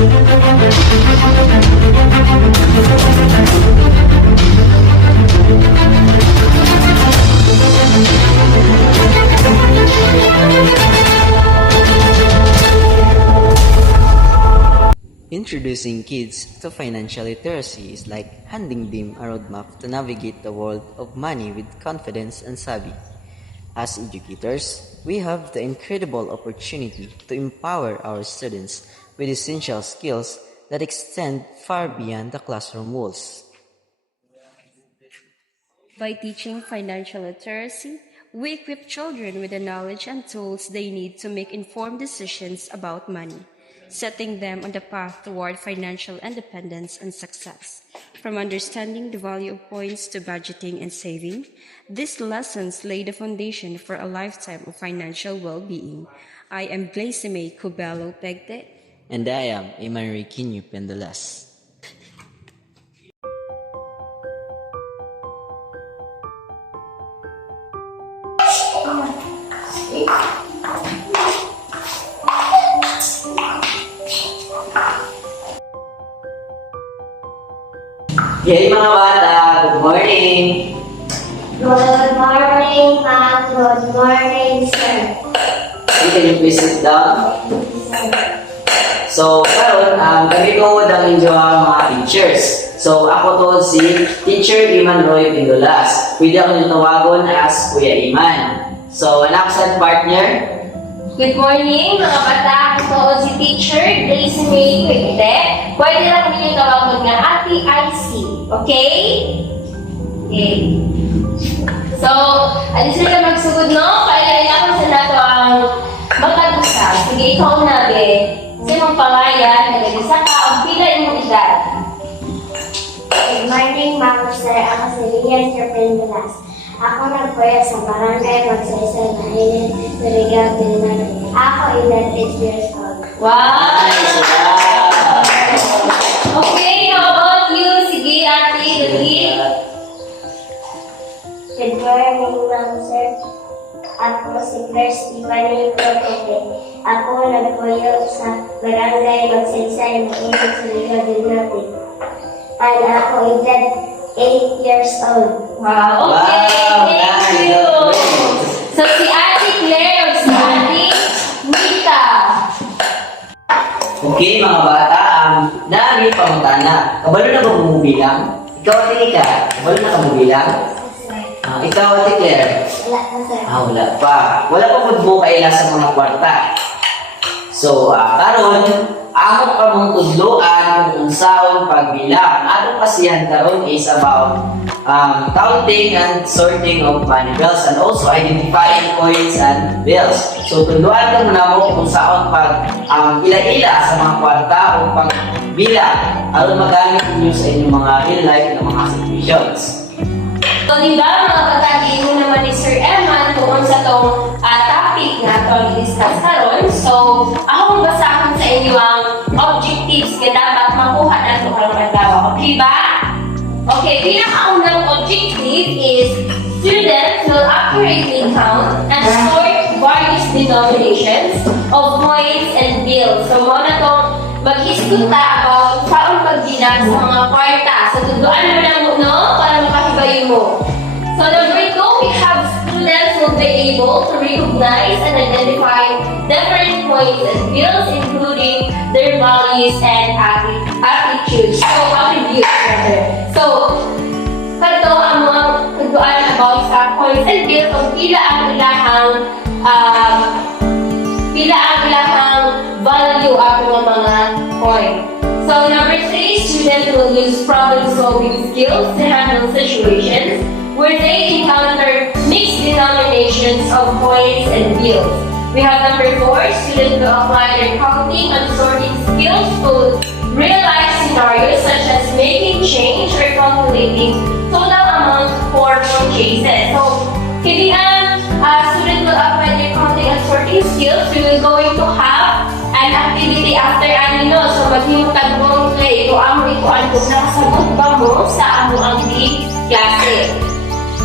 Introducing kids to financial literacy is like handing them a roadmap to navigate the world of money with confidence and savvy. As educators, we have the incredible opportunity to empower our students with essential skills that extend far beyond the classroom walls. By teaching financial literacy, we equip children with the knowledge and tools they need to make informed decisions about money, setting them on the path toward financial independence and success. From understanding the value of points to budgeting and saving, these lessons lay the foundation for a lifetime of financial well-being. I am Gleisime Cubelo Pegte. And I am Emmanuel Quino Pendolas. Hey mga bata, good morning! Good morning, ma'am. Good morning, sir. Can you please sit down? So, karon kami ko ang inyo mga teachers. So, ako to si Teacher Iman Roy Pindolas. Pwede ako nyo tawagon as Kuya Iman. So, anak sa partner? Good morning, mga bata. Ako si Teacher Gleisime Pegte. Pwede lang ninyo tawagon nga Ate IC. Okay? Okay. So, alis na magsugod, no? Kailan ako sa nato ang magkag-usap. Sige, ikaw na, be. Sa imong pangayan, nag-isa ka, ang pila imong edad. Good morning, Mama Sir. Ako si Lian Pindolas. Ako nagpuya sa barangay Magsaysay na Hilin, Surigao, Diliman. Ako edad 8 years old. Wow! Okay, how about you? Sige, Ate, dali. Good morning, Ma'am Sir. Ako si Claire Stephanie Cortete. Ako nagpuyo sa barangay Magsaysay na Hilin, Surigao, Diliman. And ako edad 8 years old. Wow, okay, Wow, thank you. So, si Ate Claire o si Ate Mita. Okay mga bata, nami pangutana. Kabalo na ba mo bilang? Ikaw Ate Ika, kabalo na ka mo bilang? Ikaw Ate Claire? Wala ka, sir. Wala pa. Wala pa po mo kaila sa mga kwarta. So, karon amot pa mong tudloan kung unsaon pagbilang. Atong pasihan karon is about counting and sorting of money bills and also identifying coins and bills. So, tudloan ka muna mo kung saan pag ila-ila sa mga kwarta o pagbilang aron magamit ninyo sa inyong mga real life na mga situations. So, di ba mga katagi mo naman ni Sir Eman tungkol sa itong topic na itong i-discuss karon. So, ako basahan sa inyo ang objectives na dapat makuha na ito karong adlaw. Okay ba? Okay, pinakaunang objective is students will accurately count and sort various denominations of coins and bills. So, mo na itong mag-iskuta about saan pagbilang sa mga kwarta. So, tuduan mo lang no para makahibayin mo. So, number 2, we have students will be able to recognize and identify different coins and bills, including their values and attitudes. So, attributes rather. So, kato ang mga tuduan about sa coins and bills kung pila ang ilahang value ang mga coin. So, number 3, students will use problem-solving skills to handle situations where they encounter mixed denominations of coins and bills. We have number 4, students will apply their counting and sorting skills to real-life scenarios such as making change or calculating total amount for purchases. So, hindi students will apply their counting and sorting skills. We will going to have an activity after ano, so maghimutag mong play ito ang ikuan kung nakasagot ba mo sa ano ang di klase.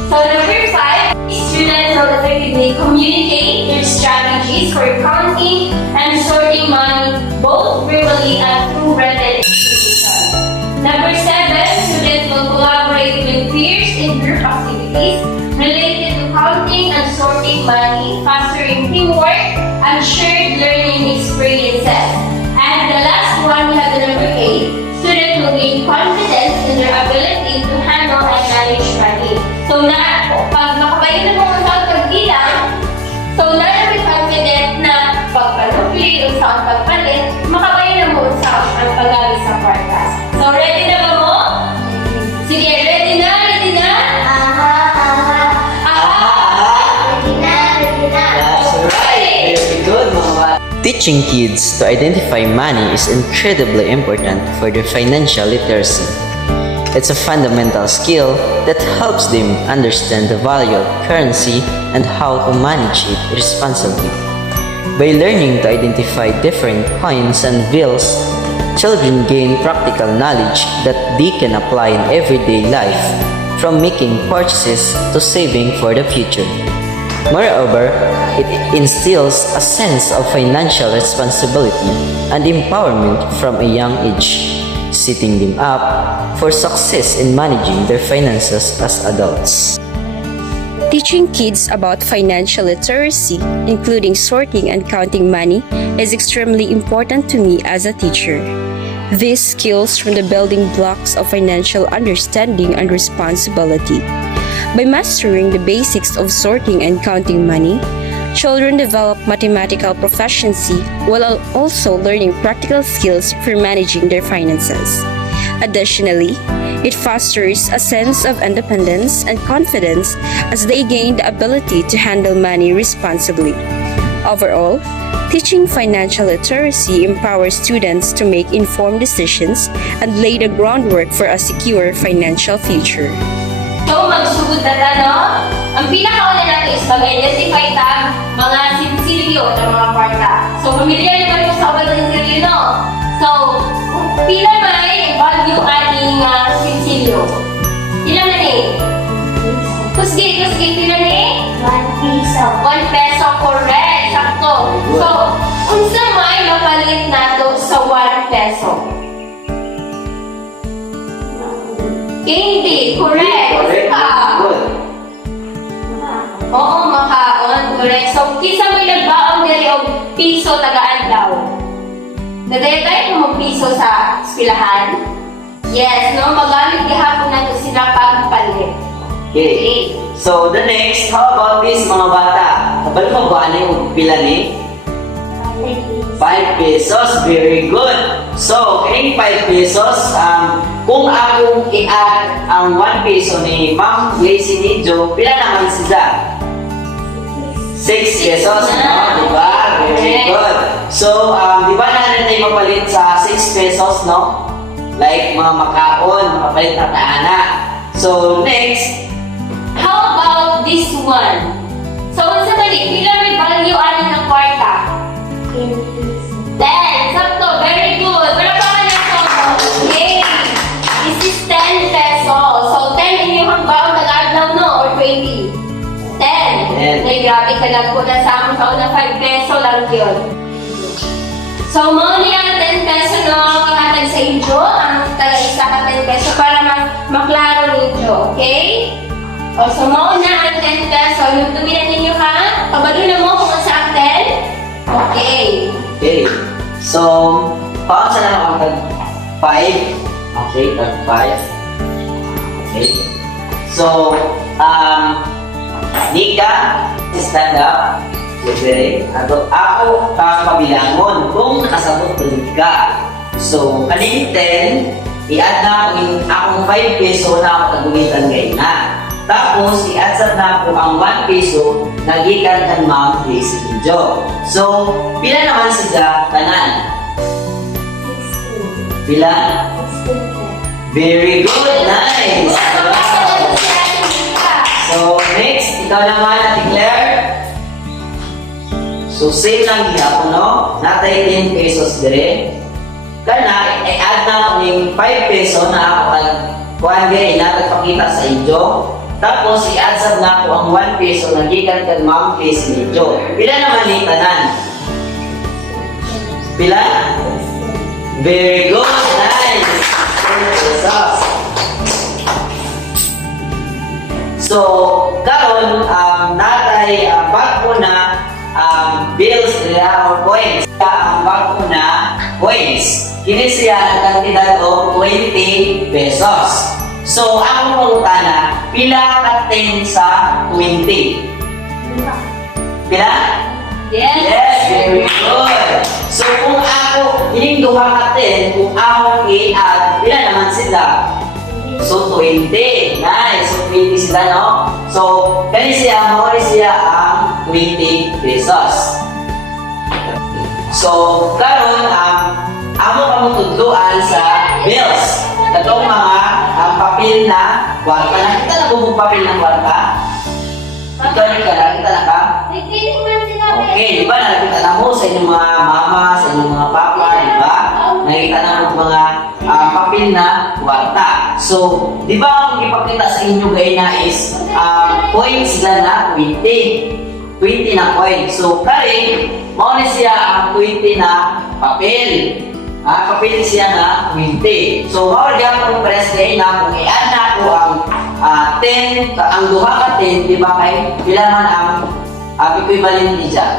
So number 5, students will effectively communicate their strategies for counting and sorting money both verbally and through written execution. Number 7, students will collaborate with peers in group activities related to counting and sorting money, fostering teamwork and shared learning experiences. And the last one, we have the number 8, students will gain confidence in their ability to handle and manage money. So pag makabayin na mga pagbilang, so na may confident na pagpanukli o sa pagpalit, makabayin na mo sa ang paggamit sa kwarta. So ready na ba mo? Sige, ready na? Ready na? That's right. Very good, mga bata. Teaching kids to identify money is incredibly important for their financial literacy. It's a fundamental skill that helps them understand the value of currency and how to manage it responsibly. By learning to identify different coins and bills, children gain practical knowledge that they can apply in everyday life, from making purchases to saving for the future. Moreover, it instills a sense of financial responsibility and empowerment from a young age, setting them up for success in managing their finances as adults. Teaching kids about financial literacy, including sorting and counting money, is extremely important to me as a teacher. These skills from the building blocks of financial understanding and responsibility. By mastering the basics of sorting and counting money, children develop mathematical proficiency while also learning practical skills for managing their finances. Additionally, it fosters a sense of independence and confidence as they gain the ability to handle money responsibly. Overall, teaching financial literacy empowers students to make informed decisions and lay the groundwork for a secure financial future. So, magsugod na no? Ang pinakauna natin is mag-identify tag mga sinsilyo ng mga kwarta. So, familiar naman yung sa kabal ng sinsilyo, no? So, pila may value aning sinsilyo? Ilan na ni? Kusgi, pila ni? 1 piso. 1 peso, correct, sakto. So, unsa may mapalit nato sa 1 peso? Candy, correct. Correct. Good. Oo, makaon, correct. So, kisa may nagbaon diri og piso taga-adlaw. Nadayo tayo kung mag-piso sa eskwelahan? Yes, no? Magamit gihapon nato sila pagpalit. Okay. So, the next, how about this, mga bata? Kapag mo ba yung pila ni? 5 pesos. Very good. So, kining 5 pesos, kung akong i-add ang 1 peso ni Ma'am Gracie Nijo, pila naman siya? 6 pesos, no? Diba? Very good. So, di ba natin tayo mapalit sa 6 pesos, no? Like, mga makaon, makapalit na taana. So, next, How about this one? So, unsa man ni? Pila may value aning ng kwarta? 10. Sakto. Very good. Palakpakan na ito. Yay! This is 10 pesos. So, 10 inyong baon nag-adlaw, no? Or 20? 10. 10. Ay, grabe ka lang po na sa aming taon na 5 peso lang yun. So, mo niya 10 peso no, ihatag sa inyo, ang taga-isa ka 10 peso para maklaro ninyo, okay? O, so mo na ang 10 peso, yung tuminan ninyo ha? Pabalo na mo kung sa 10? Okay. okay. So, paano sa lang ang tag 5? Okay, tag 5. Okay. So, Nika, stand up. Siyempre, ako kapabilangon kung nakasabot ka. So, kaning 10, i-add na akong 5 peso na ako tagulitan ngayon na. Tapos, i-add na ako ang 1 peso na gikan kan Ma'am Gracie Nijo. So, pila naman siya tanan? 16. Pila? Very good, nice! So, next, ikaw naman, Ate Claire. So, same lang gihapon, no? Natay 10 pesos dire. Kana, i-add na ako ng 5 peso na ako kuhan gaya na nagpakita sa inyo. Tapos, i-add sab na ako ang 1 peso na gikan kag Ma'am Grace Medyo. Pila naman ni tanan? Pila? Very good. Nice. 10 pesos. So, karon natay bago na bills or coins. Ang bago na coins. Kini siya ang kantidad o 20 pesos. So, ang pangutana, pila ka 10 sa 20? Pila? Yes. Yes, very good. So, kung ako, hiling duha ka 10, kung ako i-add, pila naman sila? So, 20. Nice. So, 20 sila, no? So, kani siya, mawari siya ang 20 pesos. So, karon amo kamo tudloan sa bills. Katong mga papel na kwarta. Nakita na po mong papel ng kwarta? Ito, nakita na ka? Nagpiling man sila. Okay, di ba? Nakita na mo sa inyong mga mama, sa inyong mga papa, di ba? Nakita na mo mga papel na kwarta. So, di ba ang ipakita sa inyo gaya na is coins sila na 20. 20 na coin. So, kare, mauna siya ang 20 na papel. Papel siya na 20. So, mauna diyan kung press gaya na kung i-add na ako ang 10, ang duha ka 10, di ba kay pila man ang equivalent ni dyan?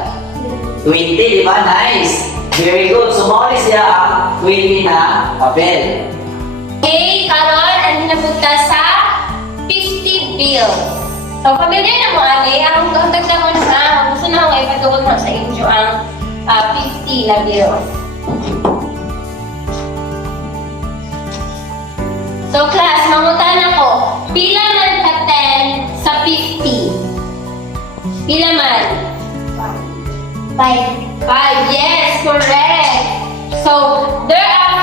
20, di ba? Nice! Very good. So, mauna siya ang 20 na papel. Okay, karon ang napunta sa 50 bills. So, pamilya na mo, Ali. Ang dagdag mo na gusto na akong ipatugod mo sa inyo ang 50 na bills. So, class, mangutan ako. Pila man ka 10 sa 50? Pila man? 5. 5, yes, correct. So, there are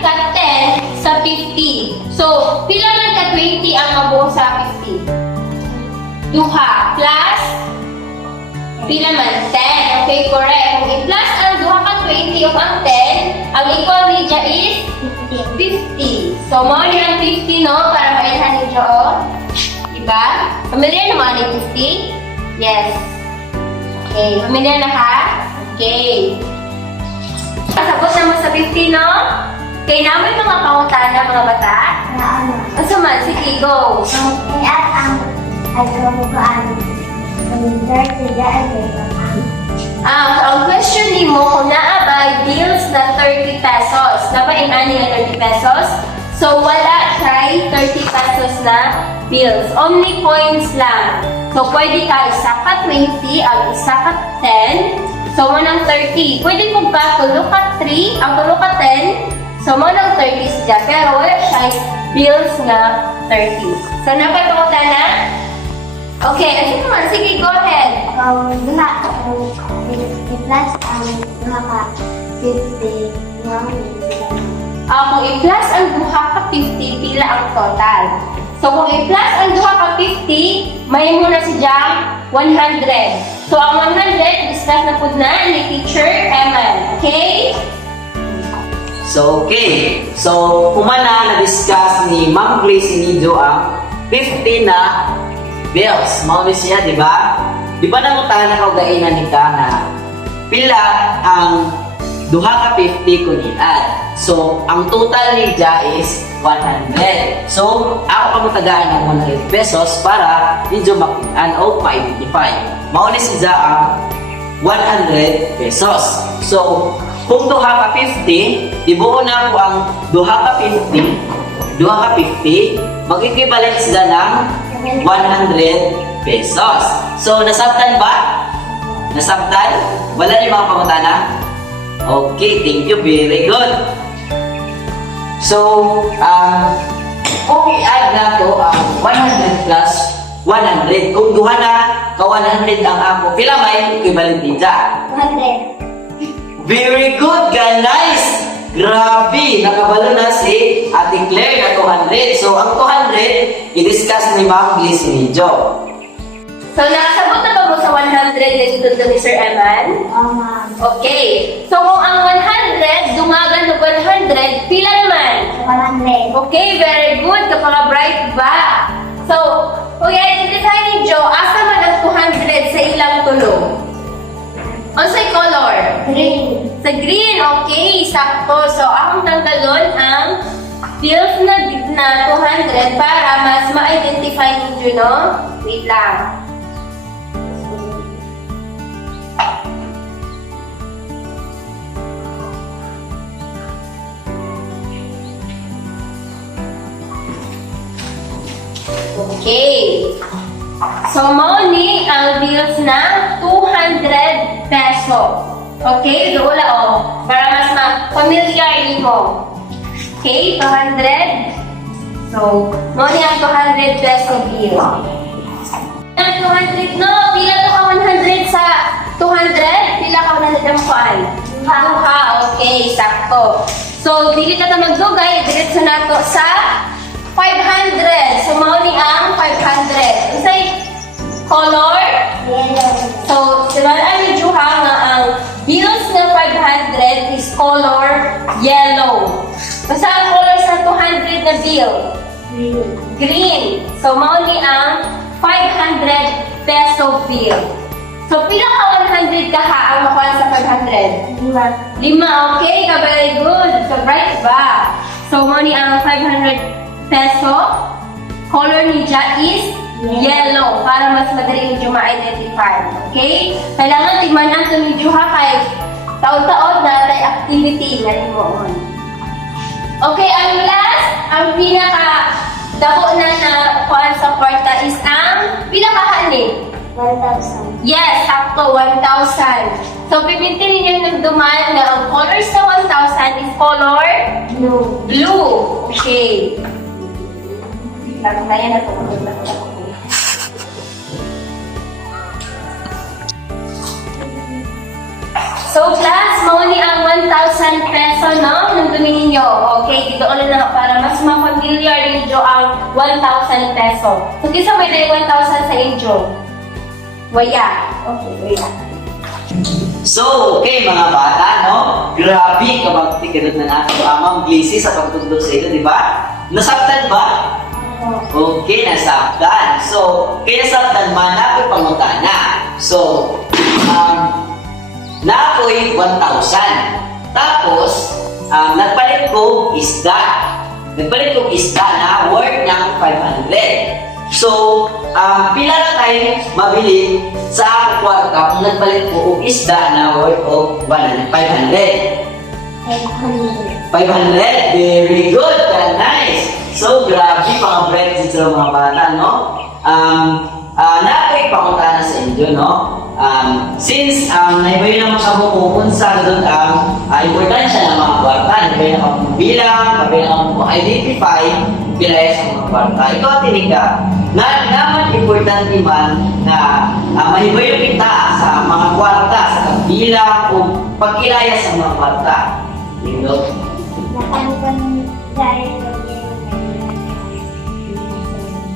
5 ka 10 sa 50. So, pila man ka 20 ang mabuo sa 50? Duha plus pila man 10. Okay, correct. Kung i-plus ang duha ka 20 o ang 10, ang equal niya is 50. So, mo ang 50, no? Para mainhan niyo, oh. Diba? Pamilya naman ang 50? Yes. Okay, pamilya na ka? Okay. Pasabot naman sa 50, no? Okay, namin mga pangutana, mga bata. Asa man, sige, go. Ang question ni mo, kung naabay bills na 30 pesos, nabain ani nga 30 pesos? So, wala try 30 pesos na bills. Only coins lang. So, pwede ka isa ka 20, ang isa ka 10. So, mo ng 30. Pwede kong ka tulo ka 3, ang tulo ka 10. So, mo ng 30 siya. Pero, wala siya bills nga 30. So, napagpakutan na? Okay, ano naman? Sige, go ahead. Kung i-plus ang duha ka 50, pila ang total. So, kung i-plus ang duha ka 50, may muna si Jam 100. So, ang 100, discuss na po na ni Teacher Eman. Okay? So, okay. So, kumana na-discuss ni Ma'am Grace Nido ang 50 na bills. Mauni siya, di ba? Di ba nangutan na kaugainan ni ka na pila ang duha ka 50 kung i-add. So, ang total ni Ja is 100. So, ako kamutagaan ng 100 pesos para medyo makitaan o ma-identify. Mauni si Ja ang 100 pesos. So, kung duha ka 50, ibuo na ako ang duha ka 50, mag-equivalent sila ng 100 pesos. So, nasabtan ba? Nasabtan? Wala rin mga pangutana? Okay, thank you. Very good. So, kung i-add na to ang 100 plus 100, kung duha na ka 100 ang ako, pila may equivalent din dyan? 100. Very good, guys! Grabe! Nakabalo na si Ate Claire na 200. So, ang 200, i-discuss ni Ma'am Grace Medyo. So, nakasabot na ba mo sa 100 dito ni Sir Eman? Okay. So, kung ang 100, dumagan ng 100, pila naman? 100. Okay, very good. Kapag bright ba? So, i-identify ninyo, asa man ang 200 sa ilang tulo? Unsay color? Green. Sa green, okay, sakto. So, akong tanggalon ang bills na 200 para mas ma-identify ninyo, no? Wait lang. Okay. So, money ang bills na 200 peso. Okay? Doon para mas ma-familiar mo. Okay? 200. So, money ang 200 peso bill. Ang 200, no? Pila to ka 100 sa 200? Pila ka 100 ang kuan? Duha. Okay, sakto. So, dili na ta magdugay. Diretso na to sa 500. So, money ang 500. Unsay color? Yellow. So, simulaan niyo Juha nga ang bills na 500 is color yellow. Basta ang color sa 200 na bill? Green. Green. So, money ang 500 peso bill. So, pila ka 100 ka ha ang makuha sa 500? 5. 5, okay. Very good. So, right ba? So, money ang 500 peso. Color niya is yellow para mas madali ninyo ma-identify. Okay? Kailangan tigman natin ninyo ha kay taon-taon na tayo activity na mo. Okay, ang last, ang pinaka dako na kuhaan sa kwarta is ang pinakahanin. 1,000. Yes, up to 1,000. So, pipintin ninyo ng duman na ang colors sa 1,000 is color Blue. blue. Okay. Kaya na ito. So, class, money ang 1,000 peso, no? Nung tumingin nyo. Okay, dito ulit na para mas ma-familiar ninyo ang 1,000 peso. So, kisa may 1,000 sa inyo? Waya. Okay, waya. So, okay mga bata, no? Grabe kapag tikinod na natin ang Ma'am Glacy sa pagtugtog sa ito, di ba? Nasaktan ba? Okay, nasaktan. So, kaya nasaktan man, nako'y pangutana. So, nako'y 1,000. Tapos, nagpalit ko isda. Nagpalit ko isda na worth ng 500. So, pila na tayo mabili sa ako kwarta kung nagpalit ko og isda na worth of 500. 500. 500, very good, nice. So, grabe mga breakfast sa mga bata, no? Nako'y pangutana sa inyo, no? Since naibayo naman sa kung sa doon ang importansya ng mga kwarta, naibayo na kung bilang, naibayo na kung identify, pilaya sa mga kwarta. Ikaw tinig ka, naman importante man na mahibayo kita sa mga kwarta, sa kabilang o pagkilaya sa mga kwarta. Lindo? Nakanpan dahil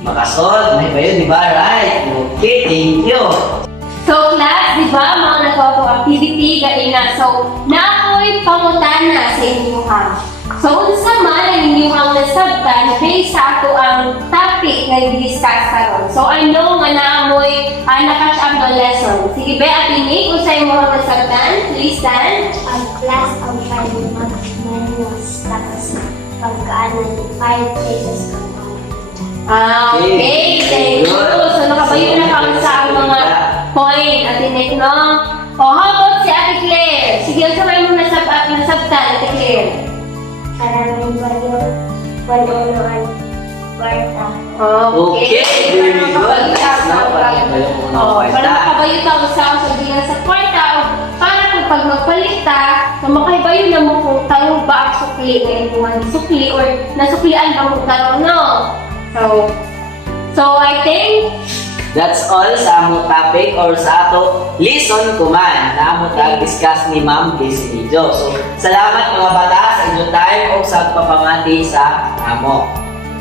Makasod, mahibayo, di ba? Right? Okay, thank you. So, class, di ba, mga nagawang activity, ganina. So, nako'y pangutana sa inyo ha. So, unsa man ang inyong nasabtan based sa ato ang topic na i-discuss karon. So, I know nga naamoy na-catch up the lesson. Sige ba, atinig, unsay mo ang nasabtan? Please stand. ang class ang 5 minus tapos pagkaanan 5 pesos ka. Okay, thank you. So, nakabayo na kami sa ang mga point, atinig, no? O, how about si Ate Claire? Sige, unsa may mo nasabtan, Ate Claire? Karaming bayo, walunuan, kwarta. Okay, very good. Next na, pagkabayo mo ng Para kwarta. makabayo ka sa sabihan sa kwarta, para kung pag magpalit ka, na makahibayo na mo kung tayo ba ang sukli, ngayon kung ang sukli, or nasuklian ba mo tayo, no? So I think That's all sa among topic or sa ato lesson kuman na among discuss ni Ma'am Glacy video. So, salamat mga bata sa inyong time o sa papamati sa amo.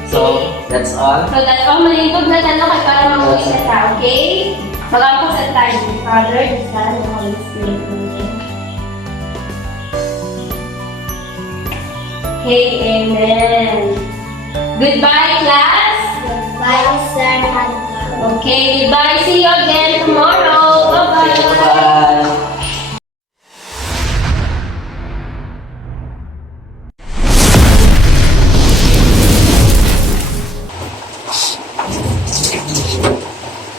So, that's all. that's all. Malingkod na tanong kay para mamuwi na ta, okay? Mag-ampo sa time. Father, the Son, and the Holy Spirit. Amen. Okay, amen. Goodbye, class. Goodbye, sir. Okay, goodbye. See you again tomorrow. Bye-bye. Bye!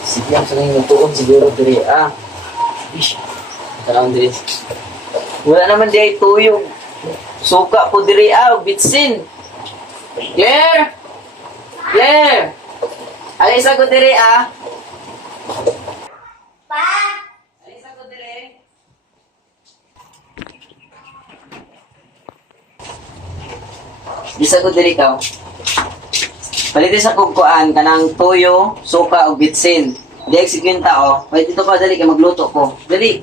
Sige, ang saling nagtuon siguro diri. Ish, tarang diri. Wala naman di ay tuyong. Suka po diri bitsin. Claire! Claire! Alis ako diri Pa! Alis ako diri. Bisa ko diri ka. Palitis sa kukuan kanang tuyo, suka ug bitsin. Di execute ta Pwede dito pa dali kay magluto ko. Dali.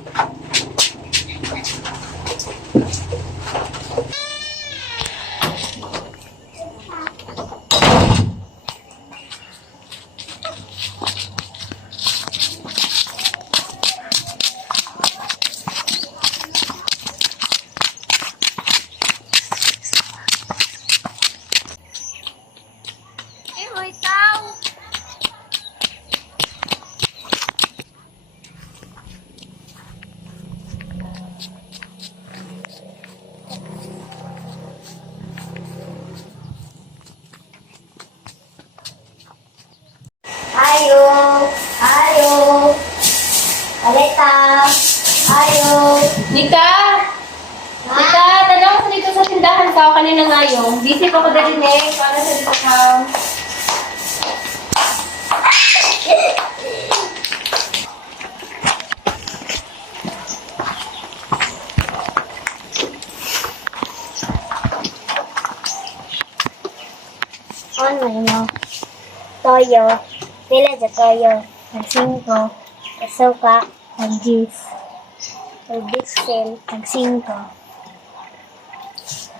Ayo, ayo. Aleta, ayo. Nika! Nika, tanong ko dito sa tindahan ka o kanina ngayon. Busy pa ko dali para sa dito ka. Ano mo? Toyo. Pila sa toyo. Ang 5. Suka. Ang 10. Ang bisel. Ang 5.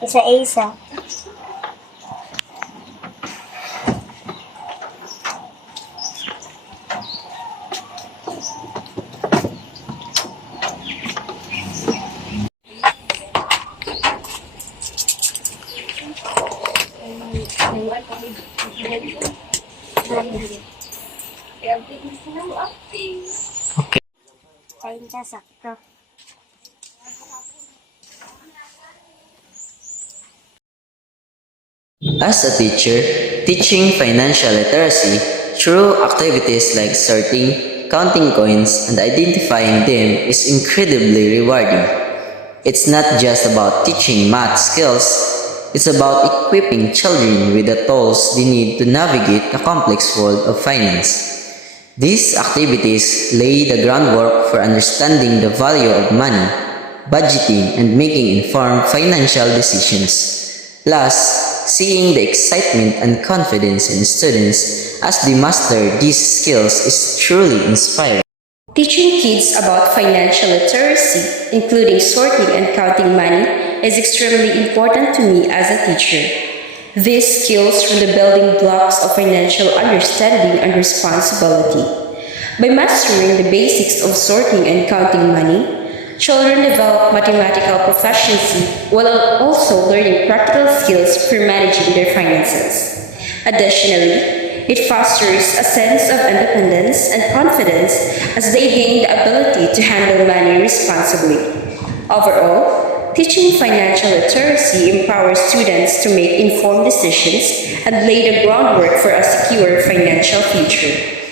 Isa-isa. Kain siya sakto. As a teacher, teaching financial literacy through activities like sorting, counting coins, and identifying them is incredibly rewarding. It's not just about teaching math skills, it's about equipping children with the tools they need to navigate the complex world of finance. These activities lay the groundwork for understanding the value of money, budgeting, and making informed financial decisions. Plus, seeing the excitement and confidence in students as they master these skills is truly inspiring. Teaching kids about financial literacy, including sorting and counting money, is extremely important to me as a teacher. These skills are the building blocks of financial understanding and responsibility. By mastering the basics of sorting and counting money, children develop mathematical proficiency while also learning practical skills for managing their finances. Additionally, it fosters a sense of independence and confidence as they gain the ability to handle money responsibly. Overall, teaching financial literacy empowers students to make informed decisions and lay the groundwork for a secure financial future.